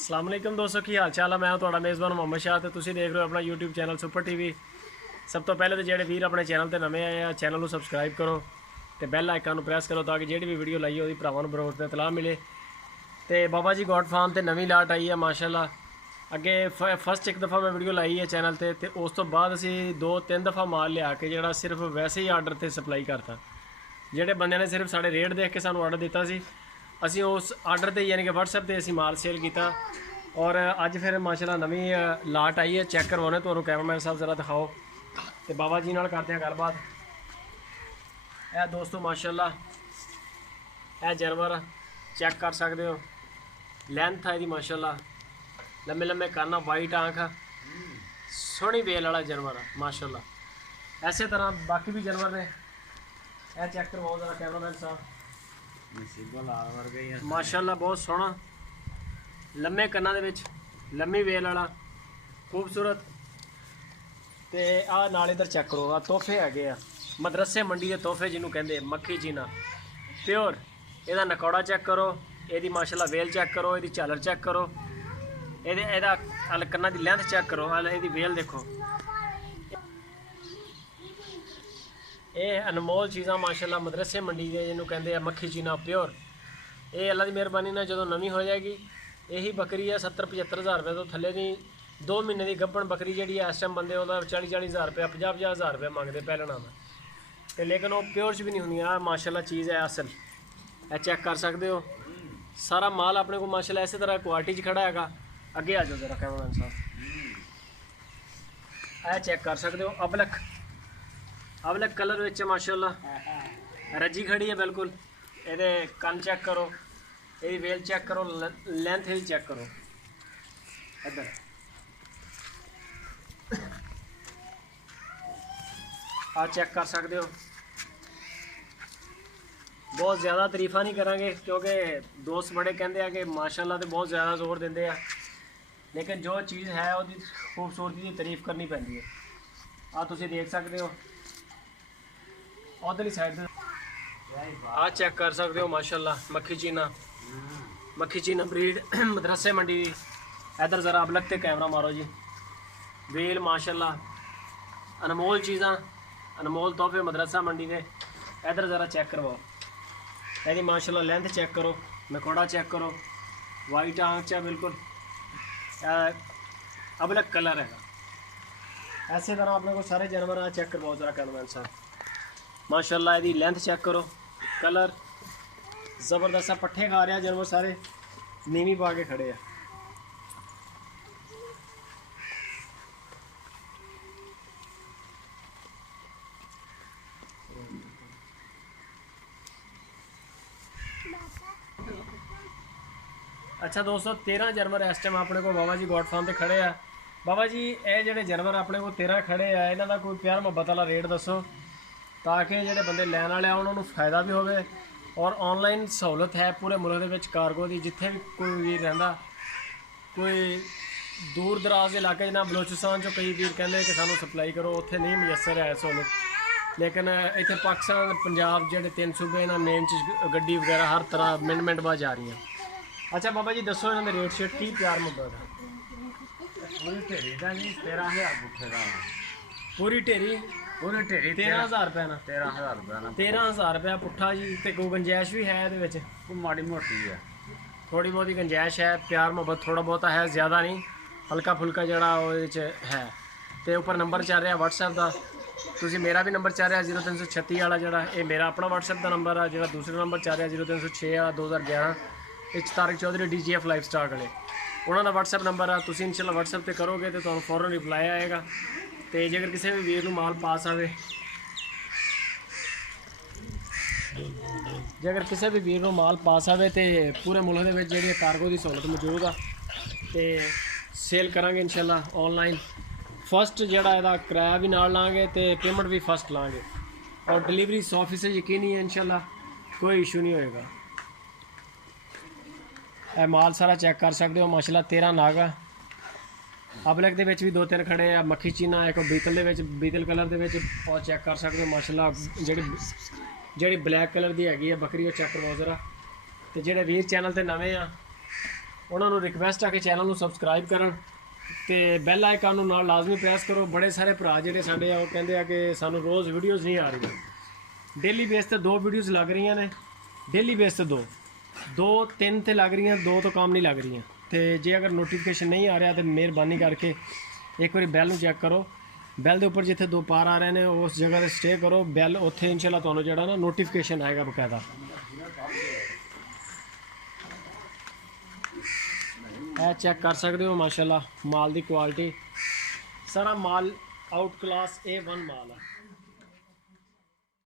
अस्सलाम वालेकुम दोस्तों की हाल चाल है। मैं ਤੁਹਾਡਾ ਮੇਜ਼ਬਾਨ ਮੁਹੰਮਦ ਸ਼ਾਹ ਤੇ ਤੁਸੀਂ ਦੇਖ ਰਹੇ ਹੋ ਆਪਣਾ YouTube ਚੈਨਲ ਸੁਪਰ ਟੀਵੀ। ਸਭ ਤੋਂ ਪਹਿਲੇ ਤੇ ਜਿਹੜੇ ਵੀਰ ਆਪਣੇ ਚੈਨਲ ਤੇ ਨਵੇਂ ਆਏ ਆ ਚੈਨਲ ਨੂੰ ਸਬਸਕ੍ਰਾਈਬ ਕਰੋ ਤੇ ਬੈਲ ਆਈਕਨ ਨੂੰ ਪ੍ਰੈਸ ਕਰੋ ਤਾਂ ਕਿ ਜਿਹੜੀ ਵੀ ਵੀਡੀਓ ਲਾਈ ਉਹਦੀ ਭਰਾਵਾਂ ਨੂੰ ਬਰੋਬਰ ਤੇ ਇਤਲਾਹ ਮਿਲੇ। ਤੇ ਬਾਬਾ ਜੀ ਗੋਡ ਫਾਰਮ ਤੇ ਨਵੀਂ ਲਾਟ ਆਈ ਹੈ ਮਾਸ਼ਾਅੱਲਾ। ਅੱਗੇ ਫਸਟ ਇੱਕ ਦਫਾ ਮੈਂ ਵੀਡੀਓ ਲਾਈ ਹੈ ਚੈਨਲ ਤੇ ਉਸ ਤੋਂ ਬਾਅਦ ਅਸੀਂ 2-3 ਦਫਾ ਮਾਲ ਲਿਆ ਕੇ ਜਿਹੜਾ ਸਿਰਫ ਵੈਸੇ ਹੀ ਆਰਡਰ ਤੇ ਸਪਲਾਈ ਕਰਤਾ। ਜਿਹੜੇ ਬੰਦਿਆਂ ਨੇ ਸਿਰਫ ਸਾਡੇ ਰੇਟ ਦੇਖ ਕੇ ਸਾਨੂੰ ਆਰਡਰ ਦਿੱਤਾ ਸੀ ਅਸੀਂ ਉਸ ਆਰਡਰ ਤੇ यानी कि WhatsApp ਤੇ ਅਸੀਂ ਮਾਲ ਸੇਲ ਕੀਤਾ। और अज फिर माशाल्लाह नवी लाट आई है चेक करवाने तो कैमरामैन साहब ज़रा दिखाओ तो बाबा जी नाल करते हैं गलबात। यह दोस्तों माशाल्लाह यह जानवर चेक कर सकते हो, लेंथ है जी माशाल्लाह, लम्बे लम्बे काना, वाइट आँख, सोहनी बेल वाला जानवर माशाल्लाह। इस तरह बाकी भी जानवर ने यह चेक करवाओ ज़रा कैमरामैन साहब। माशाल्लाह बहुत सोहना लम्बे कन्ना दे विच लम्मी वेल वाला खूबसूरत। तो आ नाल इधर चेक करो, आ तोहफे हैगे आ मदरसे मंडी के तोहफे जिन्होंने कहते मक्खी चीना प्योर। ਇਹਦਾ नकौड़ा चेक करो, ਇਹਦੀ माशाल्लाह वेल चेक करो, ਇਹਦੀ झालर चेक करो, ਇਹਦਾ हल कन्ना की लेंथ चेक करो, हल ਇਹਦੀ वेल देखो। ये अनमोल चीज़ां माशाल्लाह मदरसे मंडी के जिन्होंने कहते मक्खी चीना प्योर। ये अल्लाह की मेहरबानी नाल जदों नवीं हो जाएगी यही बकरी है 70-75 हज़ार रुपये तो थले की 2 महीने की गब्बन बकरी जी इस टाइम बंदे 40-40 हज़ार रुपया 50-50 हज़ार रुपया मंगते पहलना में तो, लेकिन वो प्योर च भी नहीं होंगी। माशाल्लाह चीज़ है असल, यह चेक कर सकते हो सारा माल अपने को माशाल्लाह इस तरह क्वालिटी च खड़ा है। अगे आ जाओ जरा कैमरामैन साहब, यह चेक कर सकते हो अबलक कलर विच माशाल्लाह रजी खड़ी है बिल्कुल। ये कन चेक करो, ये वेल चेक करो, लेंथ ही चेक करो। इधर आ चेक कर सकते हो। बहुत ज़्यादा तारीफा नहीं करांगे क्योंकि दोस्त बड़े कहते हैं कि माशाल्लाह तो बहुत ज़्यादा जोर देंगे हैं, लेकिन जो चीज़ है उसकी खूबसूरती की तारीफ करनी पैंदी है। आ तुसीं देख सकते हो उधरली साइड आ चेक कर सकते हो माशाल्लाह मक्खी चीना ब्रीड मदरसे मंडी। इधर ज़रा अबलग ते कैमरा मारो जी, वेल माशाल्लाह अनमोल चीज़ां अनमोल तोहफे मदरसा मंडी के। इधर ज़रा चेक करवाओ, यदि माशाल्लाह लेंथ चेक करो, नकौड़ा चेक करो, वाइट आँख च बिल्कुल अबलग कलर है। ऐसे तरह अपने को सारे जानवर चेक करवाओ ज़रा कैमरामैन साहब। माशाल्लाह यदि लेंथ चेक करो, कलर ज़बरदस्त पट्ठे खा रहे हैं जानवर सारे, नीवी पा के खड़े हैं। अच्छा दोस्तों 13 जानवर इस टाइम अपने को बाबा जी गॉड फार्म से खड़े हैं। बाबा जी ये जो जानवर अपने को 13 खड़े हैं इन्हों का कोई प्यार मुहब्बत वाला रेट दसो ताकि जो बंदे लैन वाले उन्होंने फायदा भी होवे और ऑनलाइन सहूलत है पूरे मुल्क के कारगो की। जिथे भी कोई वीर रहिंदा, कोई दूर दराज इलाके ना बलोचिस्तान चो कई वीर कहते कि सानू सप्लाई करो, उत्थे नहीं मुयसर है सहूलत, लेकिन इतने पाकिस्तान पंजाब जोड़े 3 सूबे इन्होंने मेन च गड्डी वगैरह हर तरह मिनट बाद जा रही हैं। अच्छा बाबा जी दसो इन्होंने रेट शेट की प्यार मुहब्बत है? पूरी ढेरी का जी 13,000 पुट्ठे का, पूरी ढेरी पूरी ढेरी 13,000 रुपये ना 13,000 रुपये ना 13,000 रुपया पुट्ठा जी। तो कोई गुंजाइश भी है ये कोई माड़ी मोटी है, थोड़ी बहुत गुंजाइश है, प्यार मुहब्बत थोड़ा बहुत है, ज़्यादा नहीं, हल्का फुल्का जरा है। तो ऊपर नंबर चल रहा WhatsApp का, तुसी मेरा भी नंबर चल रहा 0336 वाला जरा ये मेरा अपना WhatsApp का नंबर है, जो दूसरा नंबर चल रहा 0306 वाला 2011 Tariq Chaudhry DGF livestock वाले उन्होंने WhatsApp नंबर है। तुसी इंशाल्लाह WhatsApp पर करोगे तो तुहानू फौरन रिप्लाई आएगा। तो जेकर किसी भी वीर नू माल पास आवे, जेकर किसी भी वीर नू माल पास आवे तो पूरे मुल्क के जी कारगो की सहूलत मौजूद है। तो सेल करांगे इंशाल्लाह ऑनलाइन। फस्ट जोड़ा यदा किराया भी नाल लाँगे तो पेमेंट भी फस्ट लाँगे और डिलीवरी 100% यकीनी है इंशाल्लाह, कोई इशू नहीं होएगा। ਇਹ माल सारा चेक कर सकते हो माशाल्लाह 13 नाग है। अबलक के भी 2-3 खड़े आ, मक्खी चीना एक बीतल बीतल कलर के और चेक कर सकते हो माशाल्लाह। जी ब्लैक कलर की हैगी है बकरी वो चेक करवाओ ज़रा। तो जोड़े वीर चैनल पर नवे आ ਉਹਨਾਂ ਨੂੰ ਰਿਕਵੈਸਟ ਆ ਕਿ ਚੈਨਲ ਨੂੰ ਸਬਸਕ੍ਰਾਈਬ ਕਰਨ ਤੇ ਬੈਲ ਆਈਕਨ ਨੂੰ ਨਾਲ ਲਾਜ਼ਮੀ ਪ੍ਰੈਸ ਕਰੋ। ਬੜੇ ਸਾਰੇ ਭਰਾ ਜਿਹੜੇ ਸਾਡੇ ਆ ਉਹ ਕਹਿੰਦੇ ਆ ਕਿ ਸਾਨੂੰ ਰੋਜ਼ ਵੀਡੀਓਜ਼ ਨਹੀਂ ਆ ਰਹੀਆਂ। ਡੇਲੀ ਬੇਸ ਤੇ 2 ਵੀਡੀਓਜ਼ ਲੱਗ ਰਹੀਆਂ ਨੇ, ਡੇਲੀ ਬੇਸ ਤੇ 2 3 ਤੇ ਲੱਗ ਰਹੀਆਂ, 2 ਤੋਂ ਕੰਮ ਨਹੀਂ ਲੱਗ ਰਹੀਆਂ। ਤੇ ਜੇ ਅਗਰ ਨੋਟੀਫਿਕੇਸ਼ਨ ਨਹੀਂ ਆ ਰਿਹਾ ਤੇ ਮਿਹਰਬਾਨੀ ਕਰਕੇ ਇੱਕ ਵਾਰੀ ਬੈਲ ਨੂੰ ਚੈੱਕ ਕਰੋ। ਬੈਲ ਦੇ ਉੱਪਰ ਜਿੱਥੇ 2 ਪਾਰ ਆ ਰਹੇ ਨੇ ਉਸ ਜਗ੍ਹਾ ਤੇ ਸਟੇ ਕਰੋ ਬੈਲ, ਉੱਥੇ ਇਨਸ਼ਾਅੱਲਾ ਤੁਹਾਨੂੰ ਜਿਹੜਾ ਨਾ ਨੋਟੀਫਿਕੇਸ਼ਨ ਆਏਗਾ ਬਕਾਇਦਾ। ਇਹ ਚੈੱਕ ਕਰ ਸਕਦੇ ਹੋ ਮਾਸ਼ਾਅੱਲਾ ਮਾਲ ਦੀ ਕੁਆਲਿਟੀ, ਸਾਰਾ ਮਾਲ ਆਊਟ ਕਲਾਸ A1 ਮਾਲ ਹੈ।